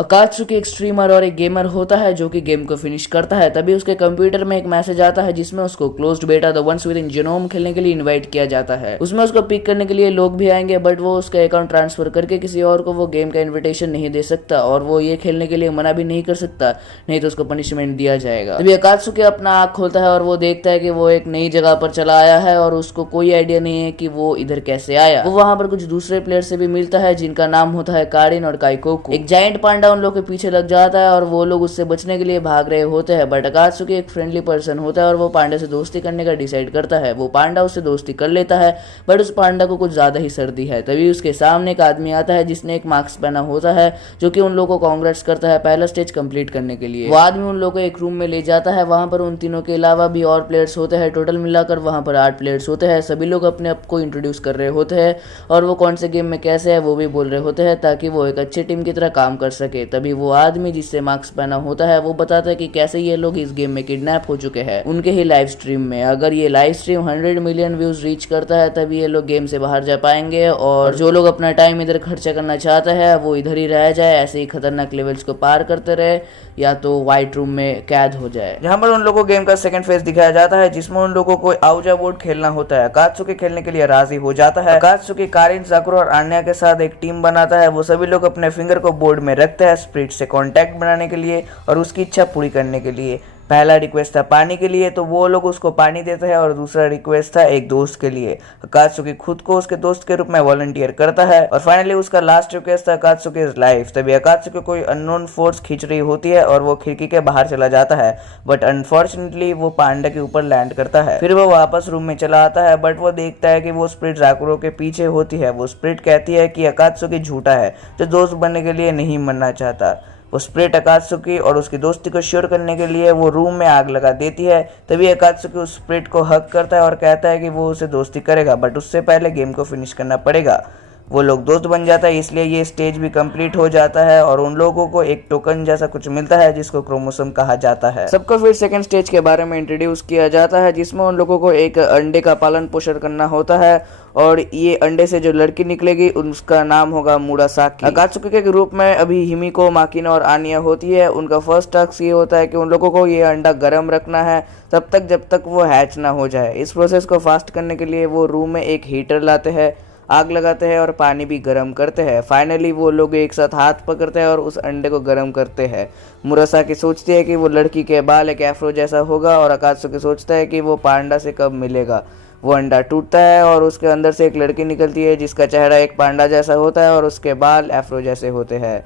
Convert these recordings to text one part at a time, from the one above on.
अकात्सुकी एक स्ट्रीमर और एक गेमर होता है जो कि गेम को फिनिश करता है। तभी उसके कंप्यूटर में एक मैसेज आता है जिसमें उसको क्लोज्ड बेटा the ones with in genome खेलने के लिए इनवाइट किया जाता है। उसमें उसको पिक करने के लिए लोग भी आएंगे, बट वो उसका अकाउंट ट्रांसफर करके किसी और को वो गेम का इन्विटेशन नहीं दे सकता और वो ये खेलने के लिए मना भी नहीं कर सकता, नहीं तो उसको पनिशमेंट दिया जाएगा। तभी अकात्सुकी अपना आँख खोलता है और वो देखता है कि वो एक नई जगह पर चला आया है और उसको कोई आइडिया नहीं है कि वो इधर कैसे आया। वो वहां पर कुछ दूसरे प्लेयर से भी मिलता है जिनका नाम होता है कारिन और काइकोकू। एक जायंट पांडा उन लोग के पीछे लग जाता है और वो लोग उससे बचने के लिए भाग रहे होते हैं, बट अकात्सुकी एक फ्रेंडली पर्सन होता है और वो पांडा से दोस्ती करने का डिसाइड करता है। वो पांडा उससे दोस्ती कर लेता है, बट उस पांडा को कुछ ज्यादा ही सर्दी है। तभी उसके सामने एक आदमी आता है जिसने एक मास्क पहना होता है, जो कि उन लोगों को कांग्रेट्स करता है पहला स्टेज कंप्लीट करने के लिए। वो आदमी उन लोगों को एक रूम में ले जाता है, वहां पर उन तीनों के अलावा भी और प्लेयर्स होते हैं। टोटल मिलाकर वहां पर 8 प्लेयर्स होते हैं। सभी लोग अपने आप को इंट्रोड्यूस कर रहे होते हैं और वो कौन से गेम में कैसे है वो भी बोल रहे होते हैं, ताकि वो एक अच्छी टीम की तरह काम कर सके। तभी वो आदमी जिससे मास्क पहना होता है वो बताता है कि कैसे ये लोग इस गेम में किडनैप हो चुके हैं उनके ही लाइव स्ट्रीम में। अगर ये live stream 100 million views reach करता है तभी ये लोग गेम से बाहर जा पाएंगे, और जो लोग अपना टाइम इधर खर्चा करना चाहता है वो इधर ही रह जाए, ऐसे ही खतरनाक लेवल्स को पार करते रहे या तो व्हाइट रूम में कैद हो जाए। जहां पर उन लोगों को गेम का सेकंड फेज दिखाया जाता है जिसमें उन लोगों को आउजा बोर्ड खेलना होता है। अकात्सुकी खेलने के लिए राजी हो जाता है। अकात्सुकी कारिन, साकुरा और आन्या के साथ एक टीम बनाता है। वो सभी लोग अपने फिंगर को बोर्ड में रखते हैं स्प्रिट से कांटेक्ट बनाने के लिए और उसकी इच्छा पूरी करने के लिए। पहला रिक्वेस्ट था पानी के लिए, तो वो लोग उसको पानी देते हैं, और दूसरा रिक्वेस्ट था एक दोस्त के लिए। अकात्सुकी खुद को उसके दोस्त के रूप में वॉलंटियर करता है, और फाइनली उसका लास्ट रिक्वेस्ट था अकात्सुकी इज लाइफ। तभी अकात्सुकी कोई अननोन फोर्स खींच रही होती है और वो खिड़की के बाहर चला जाता है, बट अनफॉर्चुनेटली वो पांडा के ऊपर लैंड करता है। फिर वो वापस रूम में चला आता है, बट वो देखता है कि वो स्प्रिट साकुरा के पीछे होती है। वो स्प्रिट कहती है कि अकात्सुकी झूठा है, जो दोस्त बनने के लिए नहीं मरना चाहता। वो स्प्रिट अकात्सुकी और उसकी दोस्ती को श्योर करने के लिए वो रूम में आग लगा देती है। तभी अकात्सुकी उस स्प्रिट को हक करता है और कहता है कि वो उसे दोस्ती करेगा, बट उससे पहले गेम को फिनिश करना पड़ेगा। वो लोग दोस्त बन जाता है, इसलिए ये स्टेज भी कंप्लीट हो जाता है और उन लोगों को एक टोकन जैसा कुछ मिलता है जिसको क्रोमोसोम कहा जाता है। सबको फिर सेकंड स्टेज के बारे में इंट्रोड्यूस किया जाता है जिसमें उन लोगों को एक अंडे का पालन पोषण करना होता है, और ये अंडे से जो लड़की निकलेगी उसका नाम होगा मुरासाकी। अकात्सुकी के ग्रुप में अभी हिमिको, माकिनो और आनिया होती है। उनका फर्स्ट टास्क ये होता है कि उन लोगों को ये अंडा गर्म रखना है तब तक जब तक वो हैच ना हो जाए। इस प्रोसेस को फास्ट करने के लिए वो रूम में एक हीटर लाते हैं, आग लगाते हैं और पानी भी गर्म करते हैं। फाइनली वो लोग एक साथ हाथ पकड़ते हैं और उस अंडे को गर्म करते हैं। मुरासाकी सोचती है कि वो लड़की के बाल एक एफ्रो जैसा होगा, और अकात्सुकी सोचता है कि वो पांडा से कब मिलेगा। वो अंडा टूटता है और उसके अंदर से एक लड़की निकलती है जिसका चेहरा एक पांडा जैसा होता है और उसके बाल एफ्रो जैसे होते हैं।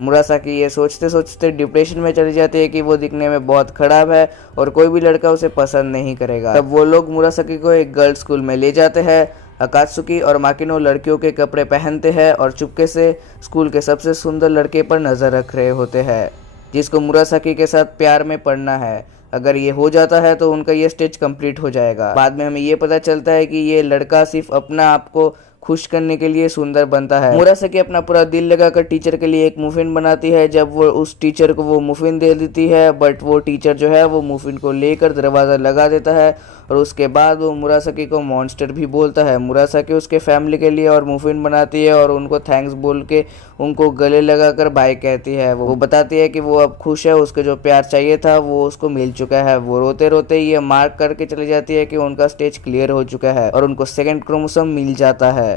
मुरासाकी ये सोचते सोचते डिप्रेशन में चली जाती है कि वो दिखने में बहुत खराब है और कोई भी लड़का उसे पसंद नहीं करेगा। तब वो लोग मुरासाकी को एक गर्ल्स स्कूल में ले जाते हैं। अकात्सुकी और माकिनो लड़कियों के कपड़े पहनते हैं और चुपके से स्कूल के सबसे सुंदर लड़के पर नजर रख रहे होते हैं जिसको मुरासाकी के साथ प्यार में पड़ना है। अगर ये हो जाता है तो उनका ये स्टेज कंप्लीट हो जाएगा। बाद में हमें ये पता चलता है कि ये लड़का सिर्फ अपना आप को खुश करने के लिए सुंदर बनता है। मुरासाकी अपना पूरा दिल लगाकर टीचर के लिए एक मुफिन बनाती है। जब वो उस टीचर को वो मुफिन दे देती है, बट वो टीचर जो है वो मुफिन को लेकर दरवाज़ा लगा देता है, और उसके बाद वो मुरासाकी को मॉन्स्टर भी बोलता है। मुरासाकी उसके फैमिली के लिए और मुफिन बनाती है और उनको थैंक्स बोल के उनको गले लगाकर बाय कहती है। वो बताती है कि वो अब खुश है, उसको जो प्यार चाहिए था वो उसको मिल चुका है। वो रोते रोते ये मार्क करके चली जाती है कि उनका स्टेज क्लियर हो चुका है और उनको सेकंड क्रोमोसोम मिल जाता है।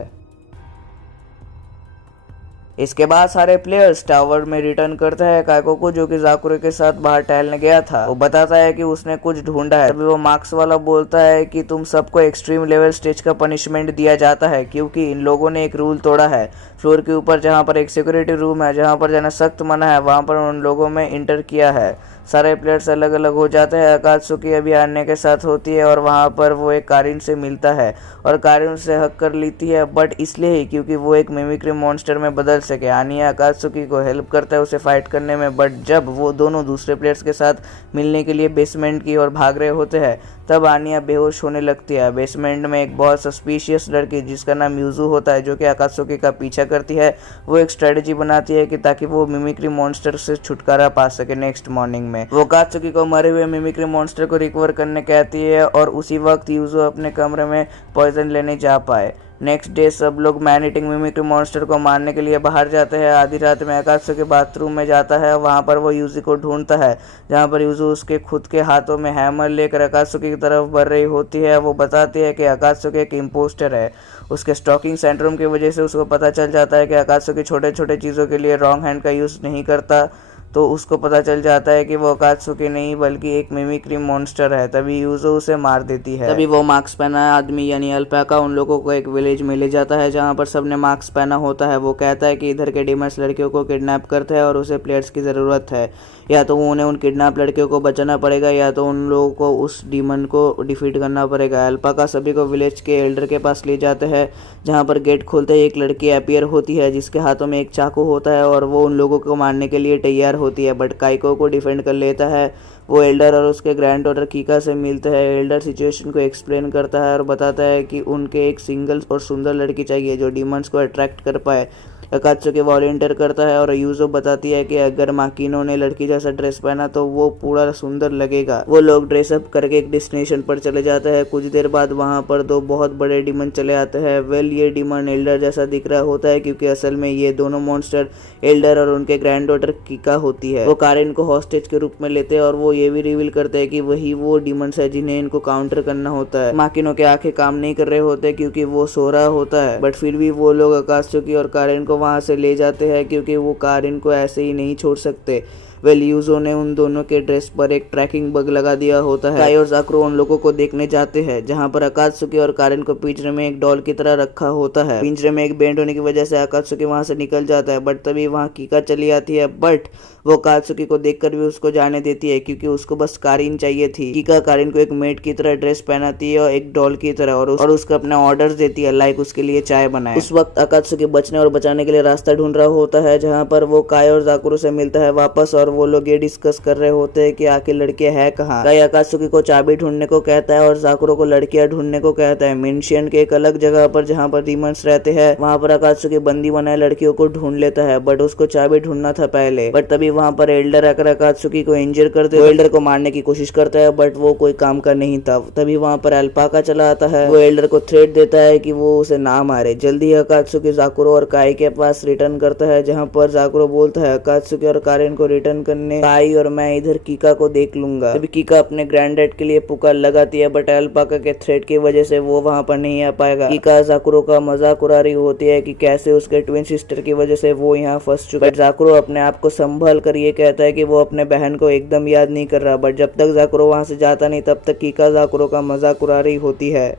इसके बाद सारे प्लेयर्स टावर में रिटर्न करते हैं। काइकोकू जो कि साकुरा के साथ बाहर टहलने गया था, वो बताता है कि उसने कुछ ढूंढा है। तभी वो मार्क्स वाला बोलता है कि तुम सबको एक्सट्रीम लेवल स्टेज का पनिशमेंट दिया जाता है क्योंकि इन लोगों ने एक रूल तोड़ा है। फ्लोर के ऊपर जहाँ पर एक सिक्योरिटी रूम है जहाँ पर जाना सख्त मना है, वहाँ पर उन लोगों में इंटर किया है। सारे प्लेयर्स अलग अलग हो जाते हैं। अकात्सुकी अभी आन्या के साथ होती है और वहाँ पर वो एक कारिन से मिलता है और कारिन उससे हक कर लेती है, बट इसलिए ही क्योंकि वो एक मिमिक्री मॉन्स्टर में बदल सके। आन्या अकात्सुकी को हेल्प करता है उसे फाइट करने में, बट जब वो दोनों दूसरे प्लेयर्स के साथ मिलने के लिए बेसमेंट की ओर भाग रहे होते हैं तब आन्या बेहोश होने लगती है। बेसमेंट में एक बहुत सस्पिशियस लड़की जिसका नाम यूजू होता है जो कि अकात्सुकी का पीछा करती है, वो एक स्ट्रेटेजी बनाती है कि ताकि वो मिमिक्री मॉन्स्टर से छुटकारा पा सके। नेक्स्ट मॉर्निंग में वो अकात्सुकी को मरे हुए मिमिक्री मॉन्स्टर को रिकवर करने कहती है और उसी वक्त यूजू अपने कमरे में पॉइजन लेने जा पाए। नेक्स्ट डे सब लोग मैन ईटिंग मिमिक्री मॉन्स्टर को मारने के लिए बाहर जाते हैं। आधी रात में अकात्सुकी बाथरूम में जाता है, वहाँ पर वो यूजी को ढूंढता है, जहाँ पर यूजी उसके खुद के हाथों में हैमर लेकर अकात्सुकी की तरफ बढ़ रही होती है। वो बताती है कि अकात्सुकी एक इम्पोस्टर है। उसके स्टॉकिंग सिंड्रोम की वजह से उसको पता चल जाता है कि अकात्सुकी छोटे छोटे चीज़ों के लिए रॉन्ग हैंड का यूज़ नहीं करता, तो उसको पता चल जाता है कि वो अकात्सुकी नहीं बल्कि एक मिमिक्री मॉन्स्टर है। तभी यूजो उसे मार देती है। तभी वो मास्क पहना आदमी यानी अल्पाका उन लोगों को एक विलेज में ले जाता है, जहाँ पर सबने मास्क पहना होता है। वो कहता है कि इधर के डीमंस लड़कियों को किडनैप करते हैं और उसे प्लेयर्स की ज़रूरत है, या तो उन्हें उन किडनैप लड़कियों को बचाना पड़ेगा या तो उन लोगों को उस डीमन को डिफीट करना पड़ेगा। अल्पाका सभी को विलेज के एल्डर के पास ले जाते हैं, जहाँ पर गेट खोलते ही एक लड़की अपीयर होती है जिसके हाथों में एक चाकू होता है और वो उन लोगों को मारने के लिए तैयार होती है, बट काइको को डिफेंड कर लेता है। वो एल्डर और उसके ग्रैंड डॉटर कीका से मिलते हैं। एल्डर सिचुएशन को एक्सप्लेन करता है और बताता है कि उनके एक सिंगल और सुंदर लड़की चाहिए जो डीमंस को अट्रैक्ट कर पाए। अकात्सुकी वॉलंटियर करता है और यूजो बताती है कि अगर माकिनो ने लड़की जैसा ड्रेस पहना तो वो पूरा सुंदर लगेगा। वो लोग ड्रेसअप करके एक डेस्टिनेशन पर चले जाते हैं। कुछ देर बाद वहाँ पर दो बहुत बड़े डीमन चले आते हैं। ये डीमन एल्डर जैसा दिख रहा होता है क्योंकि असल में ये दोनों मॉन्स्टर एल्डर और उनके ग्रैंड डॉटर कीका होती है। वो कारेन को हॉस्टेज के रूप में लेते हैं और वो ये भी रिवील करते हैं कि वही वो डीमंस है जिन्हें इनको काउंटर करना होता है। माकिनो के आंखें काम नहीं कर रहे होते क्योंकि वो सो रहा होता है, बट फिर भी वो लोग अकात्सुकी और कारेन को वहां से ले जाते हैं क्योंकि वो कारेन को ऐसे ही नहीं छोड़ सकते। यूजो ने उन दोनों के ड्रेस पर एक ट्रैकिंग बग लगा दिया होता है। काई और जाकुरो उन लोगों को देखने जाते हैं, जहां पर अकात्सुकी और कारेन को पिंजरे में एक डॉल की तरह रखा होता है। पिंजरे में एक बेंड होने की वजह से अकात्सुकी वहां से निकल जाता है, बट तभी वहां कीका चली आती है। बट वो अकात्सुकी को देखकर भी उसको जाने देती है क्योंकि उसको बस कारिन चाहिए थी। कीका कारिन को एक मेड की तरह ड्रेस पहनाती है और एक डॉल की तरह, और उसको अपने ऑर्डर्स देती है, लाइक उसके लिए चाय बनाए। उस वक्त अकात्सुकी बचने और बचाने के लिए रास्ता ढूंढ रहा होता है, जहाँ पर वो काई और जाकुरो से मिलता है वापस, और वो लोग ये डिस्कस कर रहे होते हैं कि आखिर लड़कियां है कहाँ। काई अकात्सुकी को चाबी ढूंढने को कहता है और जाकुरो को लड़कियां ढूंढने को कहता है। मेंशियन के एक अलग जगह पर जहाँ पर डीमंस रहते हैं, वहाँ पर अकात्सुकी बंदी बनाए लड़कियों को ढूंढ लेता है, बट उसको चाबी ढूंढना था पहले। बट तभी वहाँ पर एल्डर आकर अकात्सुकी को इंजर करते हुए एल्डर को मारने की कोशिश करता है, बट वो कोई काम का नहीं था। तभी वहाँ पर अल्पाका चला आता है। वो एल्डर को थ्रेट देता है कि वो उसे ना मारे। जल्दी ही अकात्सुकी जाकुरो और काई के पास रिटर्न करता है, जहाँ पर जाकुरो बोलता है अकात्सुकी और कारेन को रिटर्न करने काई और मैं इधर कीका को देख लूंगा। तभी कीका अपने ग्रैंडडैड के लिए पुकार लगाती है, बट अल्पाका के थ्रेट की वजह से वो वहाँ पर नहीं आ पाएगा। कीका जाकुरो का मजाक उड़ा रही होती है कि कैसे उसके ट्विन सिस्टर की वजह से वो यहाँ फंस चुका है। जाकुरो अपने आप को संभाल कर ये कहता है कि वो अपने बहन को एकदम याद नहीं कर रहा, बट जब तक जाकुरो वहां से जाता नहीं तब तक कीका जाकुरो का मजाक उड़ा रही होती है।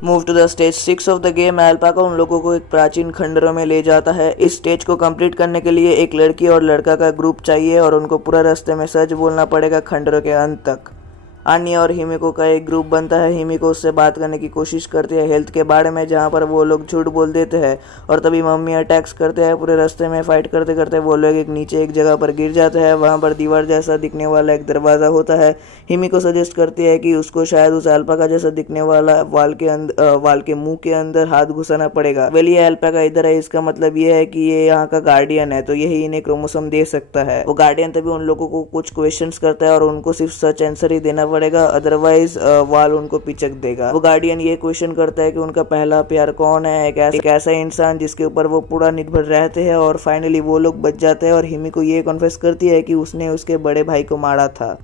Move to the stage 6 of the game. Alpaca उन लोगों को एक प्राचीन खंडरों में ले जाता है। इस स्टेज को कंप्लीट करने के लिए एक लड़की और लड़का का ग्रुप चाहिए और उनको पूरा रास्ते में सच बोलना पड़ेगा खंडरों के अंत तक। आन्या और हिमिको का एक ग्रुप बनता है। हिमिको उससे बात करने की कोशिश करती है हेल्थ के बारे में, जहाँ पर वो लोग झूठ बोल देते हैं और तभी मम्मी अटैक्स करते हैं। पूरे रास्ते में फाइट करते करते वो लोग एक नीचे एक जगह पर गिर जाते हैं। वहाँ पर दीवार जैसा दिखने वाला एक दरवाज़ा होता है। हिमिको सजेस्ट करती है कि उसको शायद उस अल्पाका जैसा दिखने वाला वाल के मुंह के अंदर हाथ घुसाना पड़ेगा। ये अल्पाका इधर है, इसका मतलब ये है कि ये यहाँ का गार्डियन है, तो यही इन्हें क्रोमोसोम दे सकता है। वो गार्डियन तभी उन लोगों को कुछ क्वेश्चंस करता है और उनको सिर्फ सच आंसर ही देना पड़ेगा, अदरवाइज वाल उनको पिचक देगा। वो गार्डियन ये क्वेश्चन करता है कि उनका पहला प्यार कौन है, एक ऐसा इंसान जिसके ऊपर वो पूरा निर्भर रहते हैं, और फाइनली वो लोग बच जाते हैं और हिमिको ये कन्फेस करती है कि उसने उसके बड़े भाई को मारा था।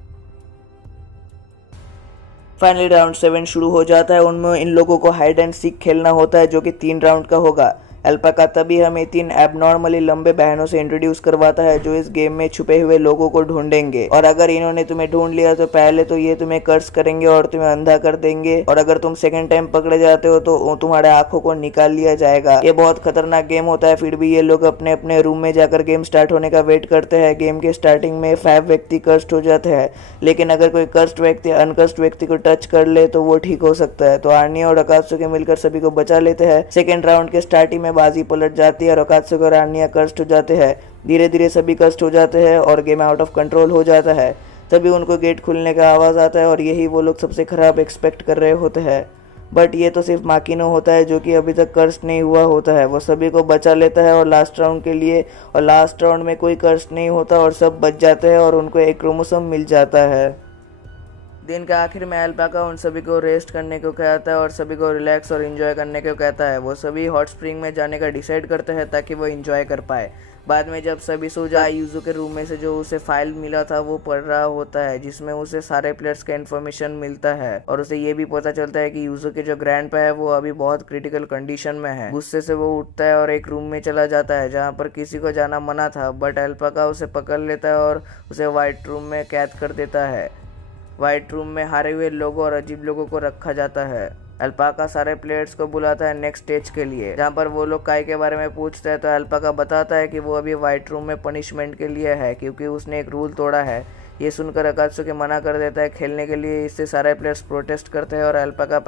फाइनली राउंड 7 शुरू हो जाता है। उनमें इन लोगों को हाइड एंड सीक खेलना होता है जो कि 3 राउंड का होगा। अल्पाका तभी हमें 3 एबनॉर्मली लंबे बहनों से इंट्रोड्यूस करवाता है जो इस गेम में छुपे हुए लोगों को ढूंढेंगे, और अगर इन्होंने तुम्हें ढूंढ लिया तो पहले तो ये तुम्हें कर्स करेंगे और तुम्हें अंधा कर देंगे, और अगर तुम सेकंड टाइम पकड़े जाते हो तो तुम्हारे आंखों को निकाल लिया जाएगा। ये बहुत खतरनाक गेम होता है। फिर भी ये लोग अपने अपने रूम में जाकर गेम स्टार्ट होने का वेट करते हैं। गेम के स्टार्टिंग में 5 व्यक्ति कर्स्ड हो जाते हैं, लेकिन अगर कोई कर्स्ड व्यक्ति अनकर्स्ड व्यक्ति को टच कर ले तो वो ठीक हो सकता है। तो आन्या और अकात्सुकी मिलकर सभी को बचा लेते हैं। सेकेंड राउंड के स्टार्टिंग में बाजी पलट जाती है और अकात्सुकी और आन्या कर्स्ड हो जाते हैं। धीरे धीरे सभी कर्स्ड हो जाते हैं और गेम आउट ऑफ कंट्रोल हो जाता है। तभी उनको गेट खुलने का आवाज आता है और यही वो लोग सबसे खराब एक्सपेक्ट कर रहे होते हैं, बट ये तो सिर्फ माकिनो होता है जो कि अभी तक कर्स्ड नहीं हुआ होता है। वो सभी को बचा लेता है और लास्ट राउंड के लिए, और लास्ट राउंड में कोई कर्स्ड नहीं होता और सब बच जाते हैं और उनको एक क्रोमोसोम मिल जाता है। दिन के आखिर में अल्पाका उन सभी को रेस्ट करने को कहता है और सभी को रिलैक्स और एंजॉय करने को कहता है। वो सभी हॉट स्प्रिंग में जाने का डिसाइड करते हैं ताकि वो एंजॉय कर पाए। बाद में जब सभी सो जाए, यूजू के रूम में से जो उसे फाइल मिला था वो पढ़ रहा होता है, जिसमें उसे सारे प्लेयर्स का इन्फॉर्मेशन मिलता है और उसे ये भी पता चलता है कि यूजू के जो ग्रैंडपा है वो अभी बहुत क्रिटिकल कंडीशन में है। गुस्से से वो उठता है और एक रूम में चला जाता है जहाँ पर किसी को जाना मना था, बट अल्पाका उसे पकड़ लेता है और उसे व्हाइट रूम में कैद कर देता है। व्हाइट रूम में हारे हुए लोगों और अजीब लोगों को रखा जाता है। अल्पाका सारे प्लेयर्स को बुलाता है नेक्स्ट स्टेज के लिए, जहाँ पर वो लोग काई के बारे में पूछते हैं तो अल्पाका बताता है कि वो अभी व्हाइट रूम में पनिशमेंट के लिए है क्योंकि उसने एक रूल तोड़ा है। ये सुनकर अकात्सुकी मना कर देता है खेलने के लिए। इससे सारे प्लेयर्स प्रोटेस्ट करते हैं और अल्पाका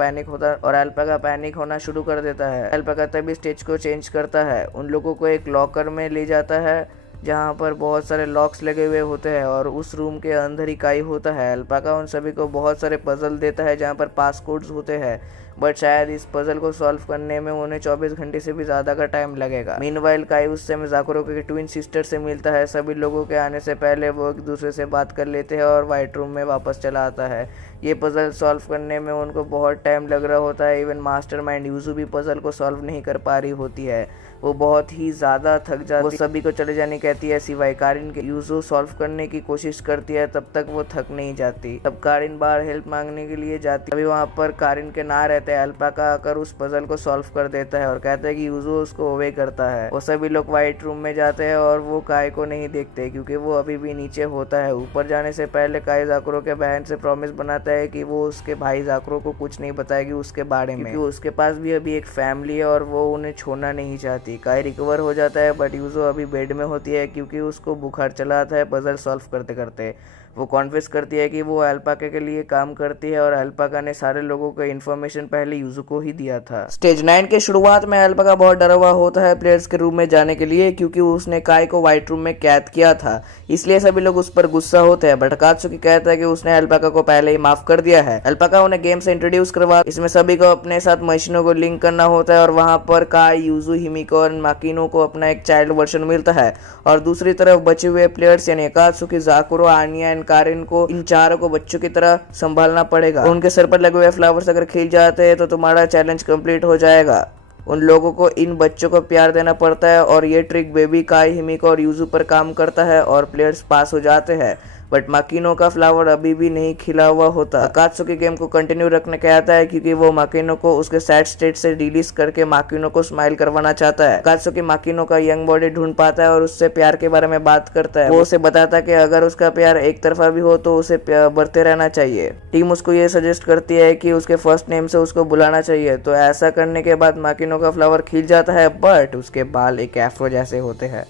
पैनिक होना शुरू कर देता है। अल्पाका तभी स्टेज को चेंज करता है, उन लोगों को एक लॉकर में ले जाता है जहाँ पर बहुत सारे लॉक्स लगे हुए होते हैं और उस रूम के अंदर ही काई होता है। अल्पाका उन सभी को बहुत सारे पजल देता है जहाँ पर पास कोड्स होते हैं, बट शायद इस पजल को सॉल्व करने में उन्हें 24 घंटे से भी ज़्यादा का टाइम लगेगा। मीनवाइल काई उस समय जाकुरो के ट्विन सिस्टर से मिलता है। सभी लोगों के आने से पहले वो एक दूसरे से बात कर लेते हैं और व्हाइट रूम में वापस चला आता है। ये पजल सॉल्व करने में उनको बहुत टाइम लग रहा होता है। इवन मास्टरमाइंड यूजू भी पजल को सॉल्व नहीं कर पा रही होती है, वो बहुत ही ज़्यादा थक जाती है। वो सभी को चले जाने कहती है सिवाय कारिन के। यूजू सॉल्व करने की कोशिश करती है, तब तक वो थक नहीं जाती। तब कारिन बाहर हेल्प मांगने के लिए जाती है। अभी वहाँ पर कारिन के ना रहते हैं, अल्पाका आकर उस पजल को सॉल्व कर देता है और कहता है कि यूजू उसको ओवे करता है। वो सभी लोग व्हाइट रूम में जाते हैं और वो काई को नहीं देखते क्योंकि वो अभी भी नीचे होता है। ऊपर जाने से पहले काई जाकुरो के बहन से प्रॉमिस बनाता है कि वो उसके भाई जाकुरो को कुछ नहीं बताएगी उसके बारे में, क्योंकि उसके पास भी अभी एक फैमिली है और वो उन्हें छोड़ना नहीं चाहती। काई रिकवर हो जाता है बट यूजो अभी बेड में होती है क्योंकि उसको बुखार चला आता है पजल सॉल्व करते करते। वो कॉन्फेस करती है कि वो अल्पाका के लिए काम करती है और अल्पाका ने सारे लोगों को इन्फॉर्मेशन पहले यूजू को ही दिया था। स्टेज 9 के शुरुआत में अल्पाका बहुत डरा हुआ होता है प्लेयर्स के रूम में जाने के लिए क्योंकि उसने काई को व्हाइट रूम में कैद किया था, इसलिए सभी लोग उस पर गुस्सा होते हैं। बट अकात्सुकी कहता है कि उसने अल्पाका को पहले ही माफ कर दिया है। अल्पाका उन्हें गेम से इंट्रोड्यूस करवा, इसमें सभी को अपने साथ मशीनों को लिंक करना होता है और वहां पर काई, यूजू, हिमिको और माकिनो को अपना एक चाइल्ड वर्जन मिलता है और दूसरी तरफ बचे हुए प्लेयर्स यानी अकात्सुकी, जाकुरो, आनिया एंड कारिन को इन चारों को बच्चों की तरह संभालना पड़ेगा। उनके सर पर लगे हुए फ्लावर्स अगर खिल जाते हैं तो तुम्हारा चैलेंज कंप्लीट हो जाएगा। उन लोगों को इन बच्चों को प्यार देना पड़ता है और ये ट्रिक बेबी, काई, हिमिको और यूजू पर काम करता है और प्लेयर्स पास हो जाते हैं। बट माकिनो का फ्लावर अभी भी नहीं खिला हुआ होता। अकात्सुकी गेम को कंटिन्यू रखने कहता है क्योंकि वो माकिनो को उसके सैड स्टेट से रिलीज करके माकिनो को स्माइल करवाना चाहता है। अकात्सुकी माकिनो का यंग बॉडी ढूंढ पाता है और उससे प्यार के बारे में बात करता है। वो उसे बताता है कि अगर उसका प्यार एक तरफा भी हो तो उसे बढ़ते रहना चाहिए। टीम उसको ये सजेस्ट करती है कि उसके फर्स्ट नेम से उसको बुलाना चाहिए, तो ऐसा करने के बाद माकिनो का फ्लावर खिल जाता है बट उसके बाल एक एफ्रो जैसे होते हैं।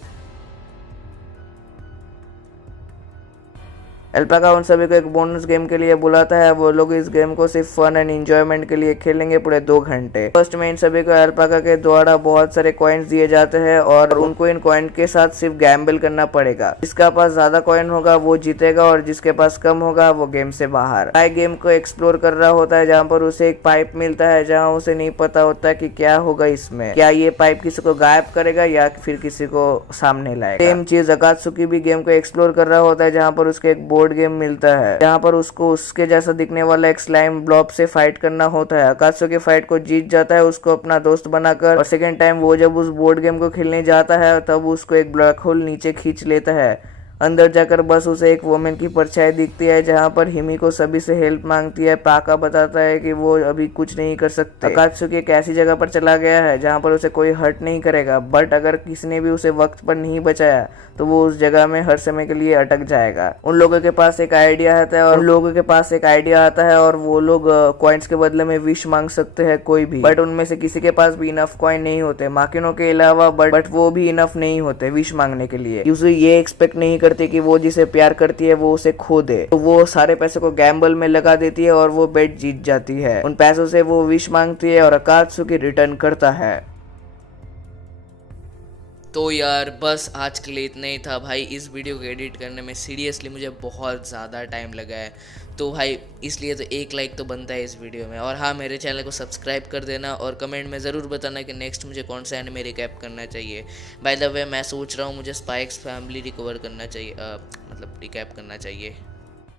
अल्पाका उन सभी को एक बोनस गेम के लिए बुलाता है। वो लोग इस गेम को सिर्फ फन एंड एंजॉयमेंट के लिए खेलेंगे पूरे 2 घंटे। फर्स्ट में इन सभी को अल्पाका के द्वारा बहुत सारे कॉइन्स दिए जाते हैं और उनको इन कॉइन के साथ सिर्फ गैम्बल करना पड़ेगा। जिसका पास ज्यादा कॉइन होगा वो जीतेगा और जिसके पास कम होगा वो गेम से बाहर। काई गेम को एक्सप्लोर कर रहा होता है जहाँ पर उसे एक पाइप मिलता है जहाँ उसे नहीं पता होता कि क्या होगा इसमें, क्या ये पाइप किसी को गायब करेगा या फिर किसी को सामने लाएगा। सेम चीज अकात्सुकी भी गेम को एक्सप्लोर कर रहा होता है जहाँ पर उसके एक बोर्ड गेम मिलता है जहाँ पर उसको उसके जैसा दिखने वाला एक स्लाइम ब्लॉब से फाइट करना होता है। अकात्सुकी फाइट को जीत जाता है उसको अपना दोस्त बनाकर और सेकेंड टाइम वो जब उस बोर्ड गेम को खेलने जाता है तब उसको एक ब्लैक होल नीचे खींच लेता है। अंदर जाकर बस उसे एक वुमेन की परछाई दिखती है जहाँ पर हिमिको सभी से हेल्प मांगती है। पाका बताता है कि वो अभी कुछ नहीं कर सकते। अकात्सुकी एक ऐसी जगह पर चला गया है जहाँ पर उसे कोई हर्ट नहीं करेगा, बट अगर किसी ने भी उसे वक्त पर नहीं बचाया तो वो उस जगह में हर समय के लिए अटक जाएगा। उन लोगों के पास एक आइडिया आता है और वो लोग कॉइन्स के बदले में विश मांग सकते हैं कोई भी, बट उनमें से किसी के पास भी इनफ कॉइन नहीं होते माकिनो के अलावा, बट वो भी इनफ नहीं होते विश मांगने के लिए। यूजुअली ये एक्सपेक्ट नहीं करती कि वो जिसे प्यार करती है वो उसे खो दे, तो वो सारे पैसे को गैम्बल में लगा देती है और वो बेट जीत जाती है। उन पैसों से वो विश मांगती है और अकात्सुकी रिटर्न करता है। तो यार बस आज के लिए इतना ही था भाई। इस वीडियो को एडिट करने में सीरियसली मुझे बहुत ज़्यादा टाइम लगा है, तो भाई इसलिए तो एक लाइक तो बनता है इस वीडियो में। और हाँ, मेरे चैनल को सब्सक्राइब कर देना और कमेंट में ज़रूर बताना कि नेक्स्ट मुझे कौन सा एनिमे रिकैप करना चाहिए। बाय द वे मैं सोच रहा हूँ मुझे स्पाई एक्स फैमिली रिकवर करना चाहिए, मतलब रिकैप करना चाहिए।